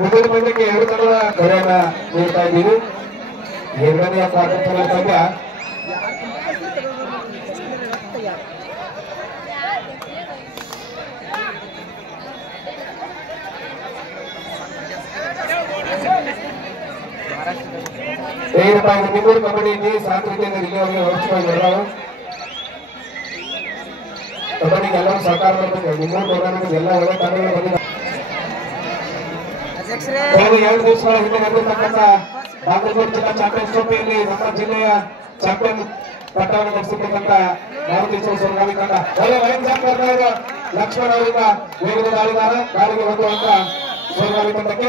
ಮುಂದಿನ ಪಂದ್ಯಕ್ಕೆ 2 ತಂಡದ ಕರೆಯನ್ನ ನೀಡ್ತಾ ಇದ್ದೀವಿ. 2ನೇ ಕ್ವಾರ್ಟರ್ ಫೈನಲ್ ಪಂದ್ಯ ರೂಪಾಯಿ ಕಬಡ್ಡಿ ಸಾಂಸ್ಕೃತಿಕ ಜಿಲ್ಲೆಯವರಿಗೆ ವ್ಯವಸ್ಥೆಗಳು ಕಬಡ್ಡಿಗೆ ಎಲ್ಲರೂ ಸಹಕಾರ ಮಾಡಬೇಕು. ನಿಮ್ಮೂರು ಟೂರ್ನಮೆಂಟ್ ಎಲ್ಲ ಒಳ್ಳೆ ತಂಡಗಳು ಬಂದಿದೆ. 2 ದಿವಸಗಳ ಹಿಂದೆ ನಡೆದಿರ್ತಕ್ಕಂಥ ಬಾಗಲಕೋಟೆ ಜಿಲ್ಲಾ ಚಾಂಪಿಯನ್ಸ್ ಟ್ರೋಫಿಯಲ್ಲಿ ನಮ್ಮ ಜಿಲ್ಲೆಯ ಚಾಂಪಿಯನ್ ಪಟ್ಟವನ್ನು ಗಳಿಸಿರ್ತಕ್ಕಂಥ ಮಾರುತೇಶ್ವರ ಸೋರ್ಗಾವಿ ತಂಡ ಒಳ್ಳೆ ಲೈನ್ ಜಾಂಪ್ ಮಾಡ್ತಾ ಇರುವ ಲಕ್ಷ್ಮಣ ಅವರಿಂದ ವೇಗದ ದಾಳಿಗಾರ ಗಾಳಿಗೆ ಹೋಗುವಂತ ಸೋರ್ಗಾವಿ ತಂಡಕ್ಕೆ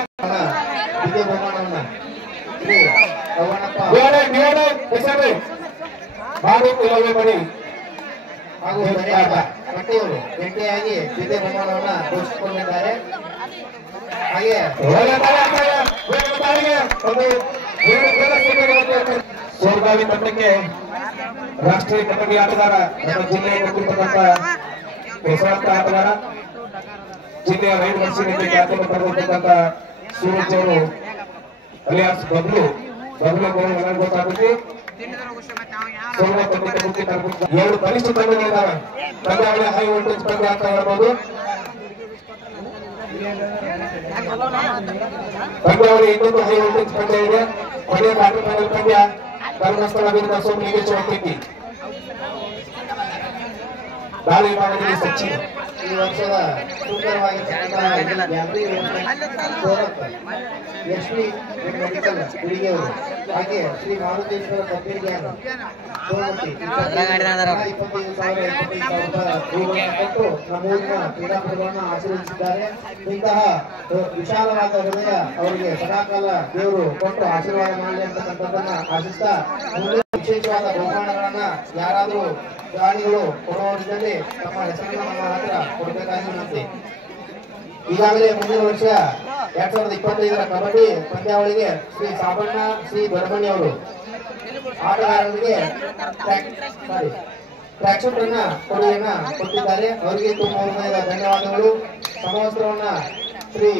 ಮಾಡಿ ಹಾಗೂ ಪಟ್ಟಿಯವರು ಗಟ್ಟಿಯಾಗಿ ವಿದ್ಯೆ ಪ್ರಮಾಣವನ್ನ ಘೋಷಿಸಿಕೊಂಡಿದ್ದಾರೆ. ಹಾಗೆ ಸೋರ್ಗಾವಿ ತಂಡಕ್ಕೆ ರಾಷ್ಟ್ರೀಯ ಕಬಡ್ಡಿ ಆಟಗಾರ ನಮ್ಮ ಜಿಲ್ಲೆಯ ಕೊಟ್ಟಿರ್ತಕ್ಕಂಥ ಹೆಸರಾಂತ ಆಟಗಾರ ಜಿಲ್ಲೆಯ ರೈಡ್ ವರ್ಷದಿಂದ ಖ್ಯಾತಿಯನ್ನು ಪಡೆದಿರ್ತಕ್ಕಂಥ ಸೂರಜ್ ಅವರು ಅಲಿಯಾಸ್ ಬಬ್ಲು ನನಗೆ ಗೊತ್ತಾಗುತ್ತೆ. ಎರಡು ಬಲಿಷ್ಠ ತಂಡಗಳಿದ್ದಾವೆ. ಪಂದ್ಯಾವಳಿ ಹೈ ವೋಲ್ಟೇಜ್ ಪಂದ್ಯ ಅಂತ ಹೇಳ್ಬೋದು. ಪಂದ್ಯಾವಳಿ ಇನ್ನೊಂದು ಹೈ ವೋಲ್ಟೇಜ್ ಪಂದ್ಯ ಇದೆ. ಕೊನೆಯ ಕ್ವಾರ್ಟರ್ ಫೈನಲ್ ಪಂದ್ಯ ಧರ್ಮಸ್ಥಳ ವಿರುದ್ಧ ಸೋಮಲಿಂಗೇಶ್ವರ ಪ್ರೀತಿ ದಾಳಿ ವಿಭಾಗದಲ್ಲಿ ಸಚಿನ್ ಈ ವರ್ಷದ ಎಸ್ಪಿ ಮೆಡಿಕಲ್ ಹುಡುಗಿಯವರು ಹಾಗೆ ಶ್ರೀ ಮಾರುತೇಶ್ವರ ಕಬ್ಬಿರಿಗೆಯನ್ನು ಕೊಟ್ಟು ನಮ್ಮೂರಿನ ಕ್ರೀಡಾಪಟುಗಳನ್ನು ಆಶೀರ್ವದಿಸಿದ್ದಾರೆ. ಇಂತಹ ವಿಶಾಲವಾದ ಹೃದಯ ಅವರಿಗೆ ಸದಾಕಾಲ ದೇವರು ಕೊಟ್ಟು ಆಶೀರ್ವಾದ ಮಾಡಲಿ ಅಂತಕ್ಕಂಥದ್ದನ್ನ ಆಶಿಸ್ತಾ ವಿಶೇಷವಾದ ಬಹುಮಾನಗಳನ್ನ ಯಾರಾದರೂ ದಾನಿಗಳು ಕೊಡುವವರಿದ್ದಲ್ಲಿ ತಮ್ಮ ಹೆಸರನ್ನು ನಮ್ಮ ಹತ್ರ ಕೊಡಬೇಕಾಗಿ ವಿನಂತಿ. ಈಗಾಗಲೇ ಮುಂದಿನ ವರ್ಷ 2025ರ ಕಬಡ್ಡಿ ಪಂದ್ಯಾವಳಿಗೆ ಶ್ರೀ ಸಾಬಣ್ಣ ಶ್ರೀ ದೊಡ್ಡಮಣಿ ಅವರು ಆಟಗಾರರಿಗೆ ಟ್ರ್ಯಾಕ್ ಸೂಟ್ ಅನ್ನ ಕೊಡುಗೆಯನ್ನ ಕೊಟ್ಟಿದ್ದಾರೆ. ಅವರಿಗೆ ತುಂಬ ಧನ್ಯವಾದಗಳು. ಸಮವಸ್ತ್ರವನ್ನ ಶ್ರೀ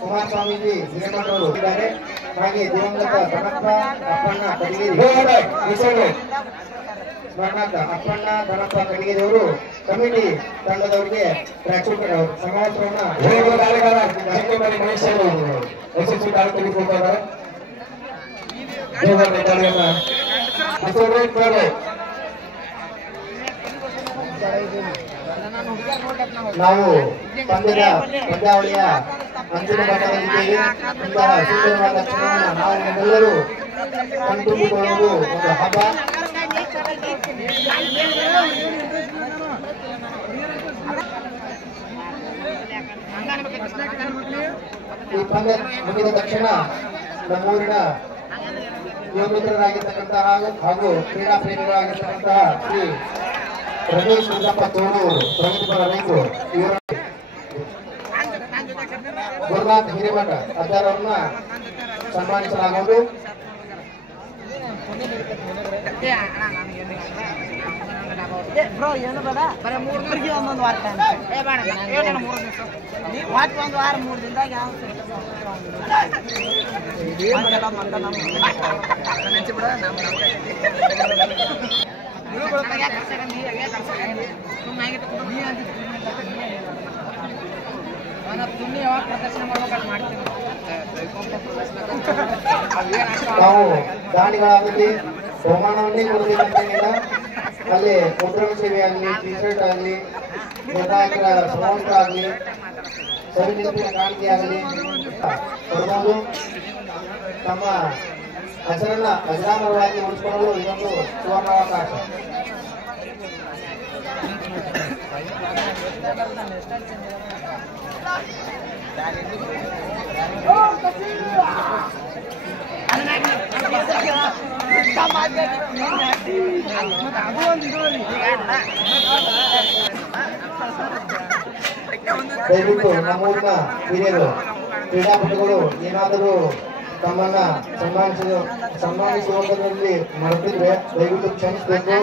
ಕುಮಾರಸ್ವಾಮೀಜಿ ಹಿರೇಮಠ ಅವರು ಕೊಟ್ಟಿದ್ದಾರೆ. ಹಾಗೆ ದಿವಂಗತ ಗಣಪ ಅಪ್ಪಣ್ಣ ಕಡಿಗೇರಿ ಸ್ಮರಣಾರ್ಥ ಅಪ್ಪಣ್ಣ ಗಣಪ ಕಡಿಗೇರಿಯವರು ಕಮಿಟಿ ತಂಡದವರಿಗೆ ಟ್ರ್ಯಾಕ್ ಸೂಟ್ ಸಮವಸ್ತ್ರವನ್ನ ನಾವು ಪಂದ್ಯಾವಳಿಯ ಅಂತಿಮ ಘಟ್ಟದಲ್ಲಿದ್ದೇವೆ. ಇಂತಹ ಸುಂದರವಾದ ಕ್ಷಣವನ್ನು ನಾವು ನಮ್ಮೆಲ್ಲರೂ ಕಣ್ತುಂಬಿಕೊಳ್ಳುವುದು ಒಂದು ಹಬ್ಬ. ಈ ಪಂದ್ಯ ಮುಗಿದ ತಕ್ಷಣ ನಮ್ಮೂರಿನ ಯುವ ಮಿತ್ರರಾಗಿರ್ತಕ್ಕಂತಹ ಹಾಗೂ ಕ್ರೀಡಾ ಪ್ರೇಮಿಗಳಾಗಿರ್ತಕ್ಕಂತಹ ಶ್ರೀ ರಮೇಶ್ ರುದ್ರಪ್ಪ ತೋಡೂರು ಪ್ರಗತಿಪರ ರೈತರು ಇವರ ಗುರುನಾಥ್ ಹಿರೇಮಠ ಅಜ್ಜರವರನ್ನ ಸನ್ಮಾನಿಸಲಾಗುವುದು. ಬ್ರೋ ಏನು ಬೇಡ ಬರೀ 3 ದಿನಕ್ಕೆ ಒಂದೊಂದು ವಾರ ಟೈಮ್ ಒಂದು ವಾರ 3 ದಿನದಾಗ ಯಾವ ನಾವು ದಾನಿಗಳಾಗಲಿ ಬಹುಮಾನವನ್ನೇ ಕೊಡಬೇಕಂತೇನಿಲ್ಲ. ಅಲ್ಲಿ ಮುದ್ರಣ ಸೇವೆ ಆಗಲಿ, ಟಿ ಶರ್ಟ್ ಆಗಲಿ, ನಿರ್ಣಾಯಕರ ಸಮವಸ್ತ್ರ ಆಗಲಿ, ಸವಿನೆನಪಿನ ಕಾಣಿಕೆ ಆಗಲಿ ಕೊಡಬಹುದು. ತಮ್ಮ ಹೆಸರನ್ನ ಅಜರಾಮರವಾಗಿ ಉಳಿಸಿಕೊಳ್ಳಲು ಇದೊಂದು ಸುವರ್ಣಾವಕಾಶ. ದಯವಿಟ್ಟು ನಮ್ಮೂರಿನ ಹಿರಿಯರು ಕ್ರೀಡಾಪಟುಗಳು ಏನಾದರೂ ತಮ್ಮನ್ನ ಸನ್ಮಾನಿಸುವುದರಲ್ಲಿ ಮರೆತಿದ್ರೆ ದಯವಿಟ್ಟು ಕ್ಷಮಿಸಬೇಕು.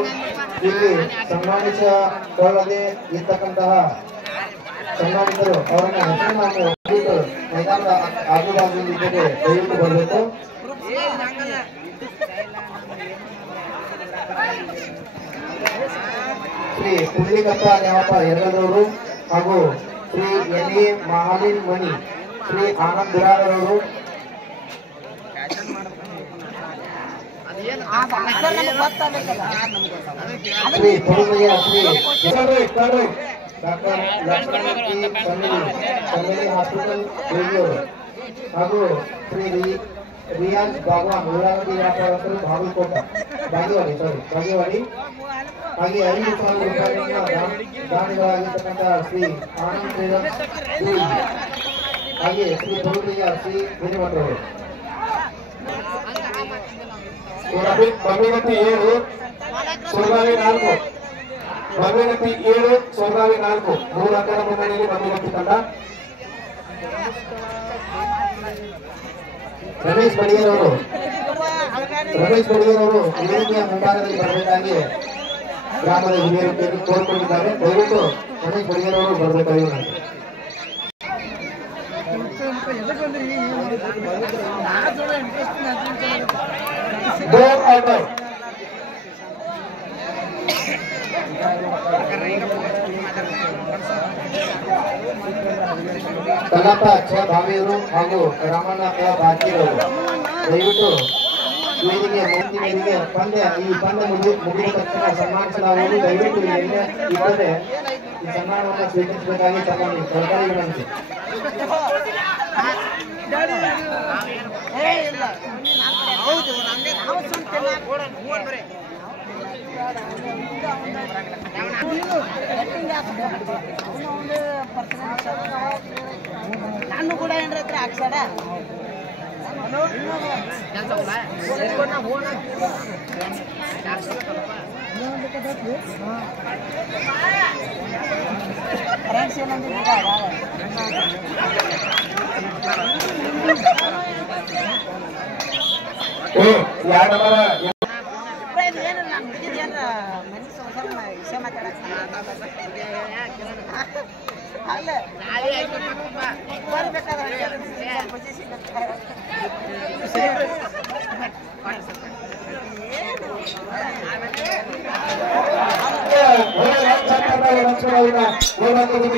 ಇಲ್ಲಿ ಸನ್ಮಾನಿಸಿಕೊಳ್ಳದೆ ಇರ್ತಕ್ಕಂತಹ ಸನ್ಮಾನಿತರು ಅವರನ್ನ ಹೆಸರನ್ನು ಮೈದಾನದ ಆಜುಬಾಜುವಿದ್ದರೆ ದಯವಿಟ್ಟು ಬರಬೇಕು. ಶ್ರೀ ಪುಂಡ್ಲಿಕಪ್ಪ ನ್ಯಾವಪ್ಪ ಎರಡರವರು ಹಾಗೂ ಶ್ರೀ ಎನ್.ಎ. ಮಹಾಲಿನ್ ಮಣಿ, ಶ್ರೀ ಆನಂದ್ ದುರಾರವರು, ಶ್ರೀ ಪುರುಮಯ್ಯ, ಶ್ರೀ ಡಾಕ್ಟರ್ ಲಕ್ಷ್ಮಣ ಕನ್ನಡಿ ಹಾಸ್ಪಿಟಲ್ ಬೆಂಗಳೂರು ಹಾಗೂ ಶ್ರೀ ರಿಯಾಜ್ ಭಗವಾನ್ ಉಳ್ಳಾಗಡ್ಡಿ ವ್ಯಾಪಾರಸ್ಥರು ಬಾಗೇವಾಡಿ ಹಾಗೆ 5,000 ರೂಪಾಯಿಗಳನ್ನ ದಾನಿಗಳಾಗಿರ್ತಕ್ಕಂತಹ ಶ್ರೀ ಆನಂದ್ ಹಾಗೆ ಶ್ರೀ ಪುರುಮಯ್ಯ, ಶ್ರೀ ಹಿರೇಮಠವರು. ಬಮ್ಮಿಗತ್ತಿ 7 ಸೊರಗಾವಿ 4 ಬಮ್ಮಿಗತ್ತಿ 7 ಸೊರಗಾವಿ 4 3 ಅಂಕದ ಮುನ್ನಡೆಯಲ್ಲಿ ಬಮ್ಮಿಗತ್ತಿ ತಂಡ. ರಮೇಶ್ ಬಡಿಗೇರ್ ಅವರು ವೇದಿಕೆಯ ಮುಂಭಾಗದಲ್ಲಿ ಬರಬೇಕಾಗಿ ಗ್ರಾಮದ ಹಿರಿಯರು ಕೋರಿಕೊಂಡಿದ್ದಾರೆ. ದಯವಿಟ್ಟು ರಮೇಶ್ ಬಡಿಗೇರ್ ಅವರು ಬರಬೇಕಾಗಿ ಕಲ್ಲಪ್ಪ ಅಚ್ಚ ಬಾವಿಯವರು ಹಾಗೂ ರಾಮಣ್ಣ ಬಾಕಿರವರು ದಯವಿಟ್ಟು ವೇದಿಕೆಯ ಮುಂದಿನ ಈ ಪಂದ್ಯ ಮುಗಿದ ತಕ್ಷಣ ಸನ್ಮಾನಿಸಲಾಗುವುದು. ದಯವಿಟ್ಟು ಎಲ್ಲೇ ಇದ್ದರೆ ಈ ಸನ್ಮಾನವನ್ನು ಸ್ವೀಕರಿಸಬೇಕಾಗಿ ತಮ್ಮ ಸರ್ಕಾರಿ ವಿನಂತಿ. ನಾನು ಕೂಡ ಏನ್ರ ಅಕ್ಷರ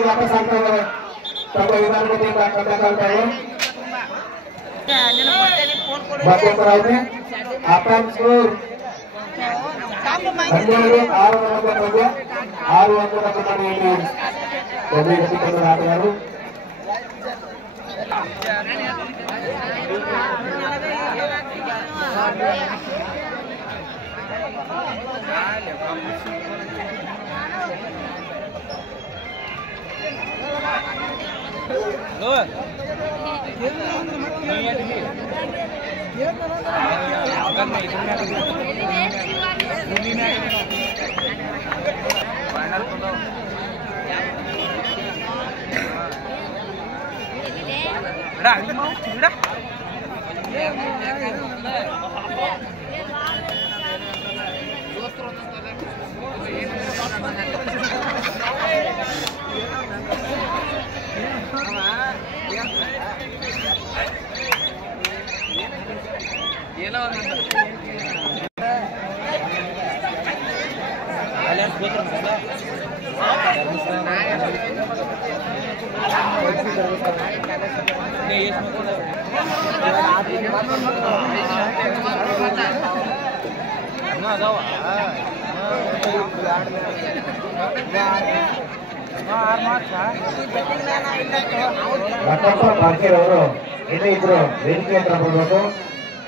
ವಾಪಸ್ ಆಗ್ತಾರೆ ತಮ್ಮ ವಿಧಾನಗತಿಯಿಂದ ಕಂಡಕಾಗ್ತಾರೆ. ಆರು ಅಂಕದ ಮುನ್ನಡೆಯಲ್ಲಿ ಬಮ್ಮಿಗತ್ತಿ ತಂಡದ ಆಟಗಾರರು. ಲಕ್ಕಪ್ಪ ಬಾಕೇರ್ ಅವರು ಇಲ್ಲೇ ಇದ್ರು ವೇದಿಕೆ ಹತ್ರ ಬರಬೇಕು.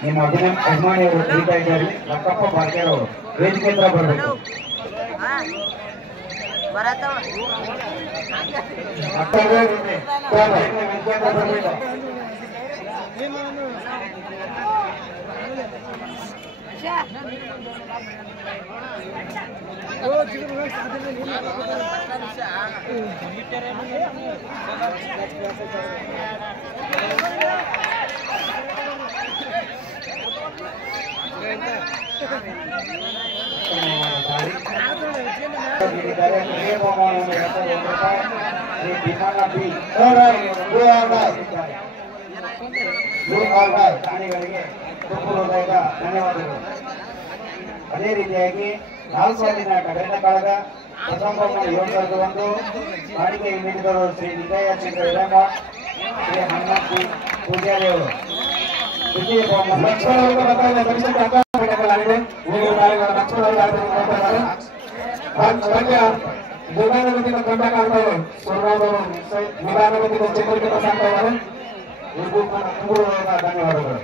ನಿಮ್ಮ ಅಭಿಮಾನಿಯವರು ಕರೀತಾ ಇದ್ದಾರೆ. ಲಕ್ಕಪ್ಪ ಬಾಕೇರ್ ಅವರು ವೇದಿಕೆ ಹತ್ರ ಬರಬೇಕು. ಧನ್ಯವಾದಗಳು. ಅದೇ ರೀತಿಯಾಗಿ 4 ದಿನ ಕಡೆಯ ಕಾಳಗ ಪ್ರಥಮ 701 ಕಾಣಿಕೆ ನೀಡಿದರು ಶ್ರೀ ವಿಜಯ ಚಂದ್ರ ವಿರಾಮ ಶ್ರೀ ಹನುಮಂತಿ ಪೂಜಾರಿ ಅವರು. ದ್ವಿತೀಯ ನಿಧಾನಗತಿನ ಕಂಡಾಗ ಆಗ್ತವೆ ಸ್ವರ್ಣದವರು ನಿಧಾನಗತಿನ ಚಂದ್ರಿಕೆ ಸಾಕ್ತವೆ. ಧನ್ಯವಾದಗಳು.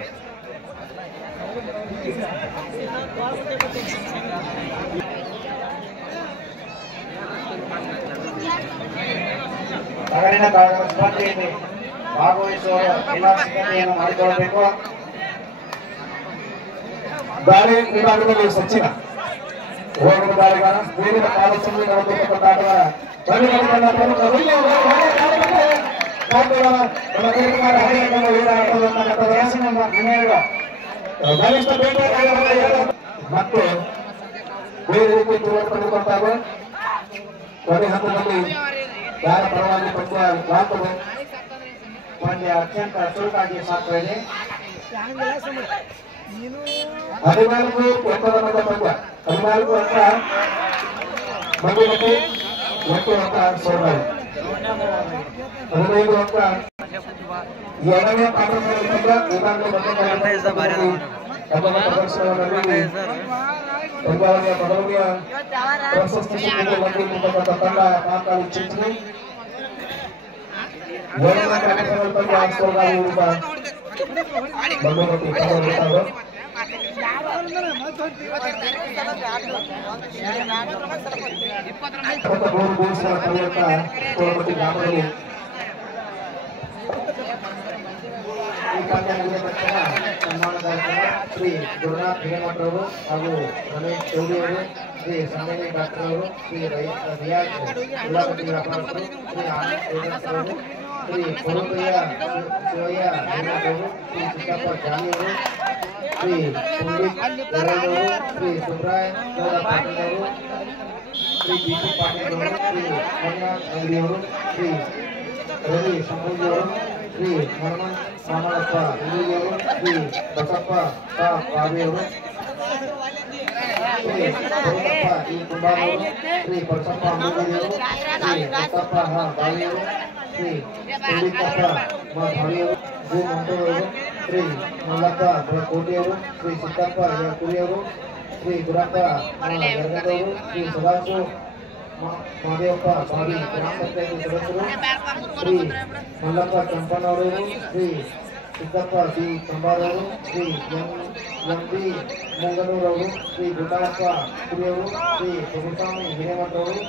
ತಗಡಿನ ಕಾಳಗದ ಸ್ಪರ್ಧೆಯಲ್ಲಿ ಭಾಗವಹಿಸುವವರು ಎಲ್ಲ ಸಿದ್ಧತೆಯನ್ನು ಮಾಡಿಕೊಳ್ಳಬೇಕು. ದಾಳಿ ವಿಭಾಗದಲ್ಲಿ ಸಚಿನ ಹೋಗುವ ದಾಳಿಗಾರ ನೀರಿನ ಪಾದಚಂದ್ರಿನ ಆಟಗಾರ ಮತ್ತು ಬೇರೆ ರೀತಿ ಪಡೆದುಕೊಂಡಾಗ ಕೊನೆ ಹಂತದಲ್ಲಿ ಯಾರ ಪರವಾಗಿ ಪಂದ್ಯ ಆಗ್ತದೆ. ಪಂದ್ಯ ಅತ್ಯಂತ ಚುರುಕಾಗಿ ಸಾಗ್ತಾ ಇದೆ. 14 8 ಪಂದ್ಯ 14 ಅಂಕ ಮಂಜುಮತಿ 8 ಅಂಕ ಸೋನಾಲಿ 15 ಅಂಕ ಎರಡನೇ ಪಾತ್ರದಲ್ಲಿ ಪಂದ್ಯಾವಳಿಯ ಮೊದಲನೆಯ ಪ್ರಶಸ್ತಿ ಬಂದಿರತಕ್ಕಂಥ ತಂಡ ಮಾತಾಡಿ ಚಿಂಚಣಿ ಎರಡನೇ ಕಾರ್ಯಕ್ರಮದಲ್ಲಿ ಪಂದ್ಯ ಸೋನಾಲಿ ವಿರುದ್ಧ ಮಂಜುಮತಿ ಪಾಲ್ಗೊಂಡಿದ್ದಾರೆ. 23 ದಿವಸಗಳ ಪರ್ಯಂತ ಕೋರಮಟ್ಟಿ ಗ್ರಾಮದಲ್ಲಿ ಈ ಪಂದ್ಯ ಮುಗಿದ ತಕ್ಷಣ ಸನ್ಮಾನ ಕಾರ್ಯಕ್ರಮ ಶ್ರೀ ಗುರುನಾಥ್ ಹಿರೇಮಠರವರು ಹಾಗೂ ರಮೇಶ್ ಚೌಧರಿ ಅವರು, ಶ್ರೀ ಸಂಜಯ್ ಡಾಕ್ಟರ್ ಅವರು, ಶ್ರೀ ರಿಯಾಜ್ ಉಳ್ಳಾಗಡ್ಡಿ ವ್ಯಾಪಾರಸ್ಥರು, ಶ್ರೀ ಆನಂದ್ ಅವರು, ಶ್ರೀ ಕೊರುಪ್ರಿಯ ಶಿವಯ್ಯ ಹಿರೇಮಠರವರು, ಶ್ರೀ ಸಿದ್ದಪ್ಪ ಜಾನಿ ಅವರು, ಶ್ರೀ ಪುಂಡಿತ್ ಅವರು, ಶ್ರೀ ಸುಬ್ರಾಯ ಗೌಡ ಪಾಟೀಲ್ ಅವರು, ಶ್ರೀ ಬಿ ಸಿ ಪಾಟೀಲ್ ಅವರು, ಶ್ರೀ ಮಂಜುನಾಥ್ ಅಂಗಡಿಯವರು, ಶ್ರೀ ರವಿ ಸಂಪೂಜಿಯವರು, ಶ್ರೀ ಹನುಮಂತ್ ರಾಮಳಪ್ಪ ಇಂದೂರಿಯವರು, ಶ್ರೀ ಬಸಪ್ಪ ಪಾವೆಯವರು, ಶ್ರೀ ಬಸಪ್ಪ ಇ ಕುಂಬಾರವರು, ಶ್ರೀ ಬಸಪ್ಪ ಅಂಬೂರಿಯವರು, ಶ್ರೀ ಬಸಪ್ಪ ಬಾವಿಯವರು, ಶ್ರೀ ಪಂಡಿತಪ್ಪ ಭಾವಿಯವರು, ಭೂ ಮಂಟೂರವರು, ಶ್ರೀ ಮಲ್ಲಪ್ಪ ಕೋಟೆಯವರು, ಶ್ರೀ ಸಿದ್ದಪ್ಪ ಕುರಿಯವರು, ಶ್ರೀ ಗುರಪ್ಪ ಗರ್ಗದವರು, ಶ್ರೀ ಸುಭಾಷು ಮಾದೇವಪ್ಪ ಬಾವಿ ಗ್ರಾಮ ಪಂಚಾಯತ್ ಸದಸ್ಯರು, ಶ್ರೀ ಮಲ್ಲಪ್ಪ ಕೆಂಪನವರು, ಶ್ರೀ ಸಿದ್ದಪ್ಪ ಬಿ ಕಂಬಾರವರು, ಶ್ರೀ ಎಂ ಬಿ ಮುಂಗನೂರವರು, ಶ್ರೀ ಗುಂಡಾಳಪ್ಪ ಕುರಿಯವರು, ಶ್ರೀ ಪ್ರಭುಸ್ವಾಮಿ ಹಿರೇಮಠವರು,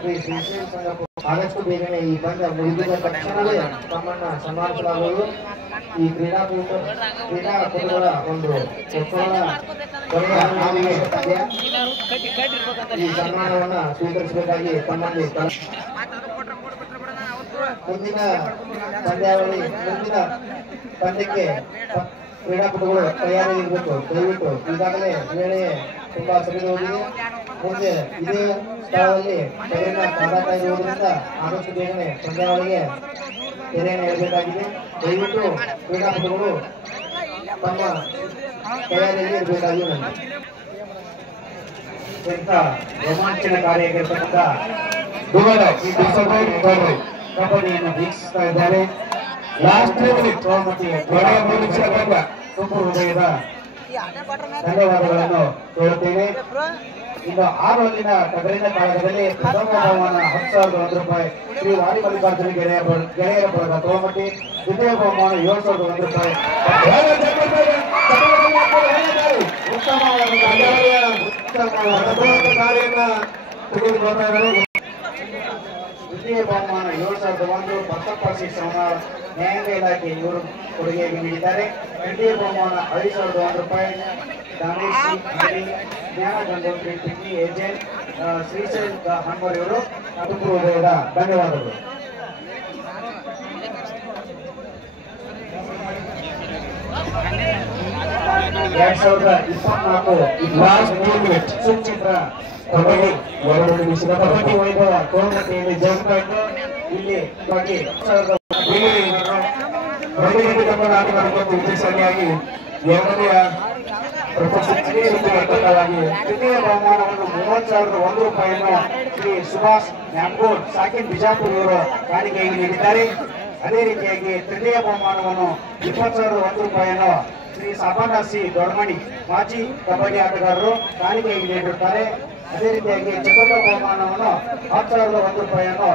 ಶ್ರೀ ಶ್ರೀಶೈಲ ಸಂಗಪ್ಪ. ಆದಷ್ಟು ಬೇಗನೆ ಈ ಪಂದ್ಯ ಮುಗಿದ ತಕ್ಷಣವೇ ತಮ್ಮನ್ನ ಸನ್ಮಾನಿಸಲಾಗುವುದು. ಈ ಕ್ರೀಡಾಪಟುಗಳ ಒಂದು ಈ ಸನ್ಮಾನವನ್ನ ಸ್ವೀಕರಿಸಬೇಕಾಗಿ ತಮ್ಮಲ್ಲಿ ಮುಂದಿನ ಪಂದ್ಯಾವಳಿ ಮುಂದಿನ ಪಂದ್ಯಕ್ಕೆ ಕ್ರೀಡಾಪಟುಗಳು ತಯಾರಿ ಇರಬೇಕು. ದಯವಿಟ್ಟು ಈಗಾಗಲೇ ವೇಳೆ ತುಂಬಾ ಸರಿದು ಹೋಗಿದೆ. ಮುಂದೆ ಇದೇ ಸ್ಥಳದಲ್ಲಿ ತೆರೆನ ಕಾದಾಟ ಇರುವುದರಿಂದ ಆದಷ್ಟು ಬೇಗನೆ ಪಂದ್ಯಾವಳಿಗೆ ತೆರೆಯನ್ನು ಇರಬೇಕಾಗಿದೆ. ದಯವಿಟ್ಟು ಕ್ರೀಡಾಪಟುಗಳು ತಮ್ಮ ತಯಾರಿಯಲ್ಲಿ ಇರಬೇಕಾಗಿದೆ. ಅತ್ಯಂತ ರೋಮಾಂಚನಕಾರಿಯಾಗಿರ್ತಕ್ಕಂಥ ಕಬಡ್ಡಿಯನ್ನು ವೀಕ್ಷಿಸ್ತಾ ಇದ್ದಾರೆ. ಲಾಸ್ಟ್ ತುಂಬು ಹೃದಯದ ಧನ್ಯವಾದಗಳನ್ನು ಹೇಳುತ್ತೇವೆ. ಇನ್ನು 6 ದಿನ ಕದರಿನ ಕಾಳಗದಲ್ಲಿ ಪ್ರಥಮ ಬಹುಮಾನ 10,001 ರೂಪಾಯಿ ಶ್ರೀ ವಾಡಿ ಮಲ್ಲಿಕಾರ್ಜುನ ಗೆಳೆಯರ ಬಳಗ ತೋಮಟ್ಟಿ, ದ್ವಿತೀಯ ಬಹುಮಾನ 7,001 ರೂಪಾಯಿ. ಉತ್ತಮವಾದ ಕಾರ್ಯವನ್ನು ತೆಗೆದುಕೊಳ್ತಾ ಇದ್ದಾರೆ. ಬಹುಮಾನ 7,001 ಬಸಪ್ಪ ಶಿಕ್ಷಣ ನ್ಯಾಯಾಂಗ ಇಲಾಖೆ ಇವರು ಕೊಡುಗೆಯಾಗಿ ನೀಡಿದ್ದಾರೆ. ತೃತೀಯ ಬಹುಮಾನ 5,001 ರೂಪಾಯಿ ದಾನೇಶ್ ಜ್ಞಾನ ಗಂಗೋತ್ರಿ ಪಿಟಿ ಏಜೆಂಟ್ ಶ್ರೀಶೈಲ್ ಹನ್ಮರ್ ಇವರು ತುಂಬು ಹೃದಯದ ಧನ್ಯವಾದಗಳು. ಎರಡ್ ಸಾವಿರದ 24 ಸುಚಿತ್ರ ಕಬಡ್ಡಿ ವೈಭವ ಟೂರ್ನಮೆಂಟ್ ಜಯಂತ ಇಲ್ಲಿ ವಿಶೇಷವಾಗಿ ಎರಡನೆಯ ತೃತೀಯ ಬಹುಮಾನವನ್ನು 30,001 ರೂಪಾಯಿಯನ್ನು ಶ್ರೀ ಸುಭಾಷ್ ನ್ಯಾಮ್ಗೋಡ್ ಸಾಕಿನ್ ಬಿಜಾಪುರ್ ಇವರು ಕಾಣಿಕೆಯಾಗಿ ನೀಡಿದ್ದಾರೆ. ಅದೇ ರೀತಿಯಾಗಿ ತೃತೀಯ ಬಹುಮಾನವನ್ನು 20,001 ರೂಪಾಯಿಯನ್ನು ಶ್ರೀ ಸಾಬಾನಾಸಿ ದೊಡ್ಮಣಿ ಮಾಜಿ ಕಬಡ್ಡಿ ಆಟಗಾರರು ಕಾಣಿಕೆಯಾಗಿ ನೀಡಿರುತ್ತಾರೆ. ಅದೇ ರೀತಿಯಾಗಿ ಚತುರ್ಥ ಬಹುಮಾನವನ್ನು 10,001 ರೂಪಾಯಿಯನ್ನು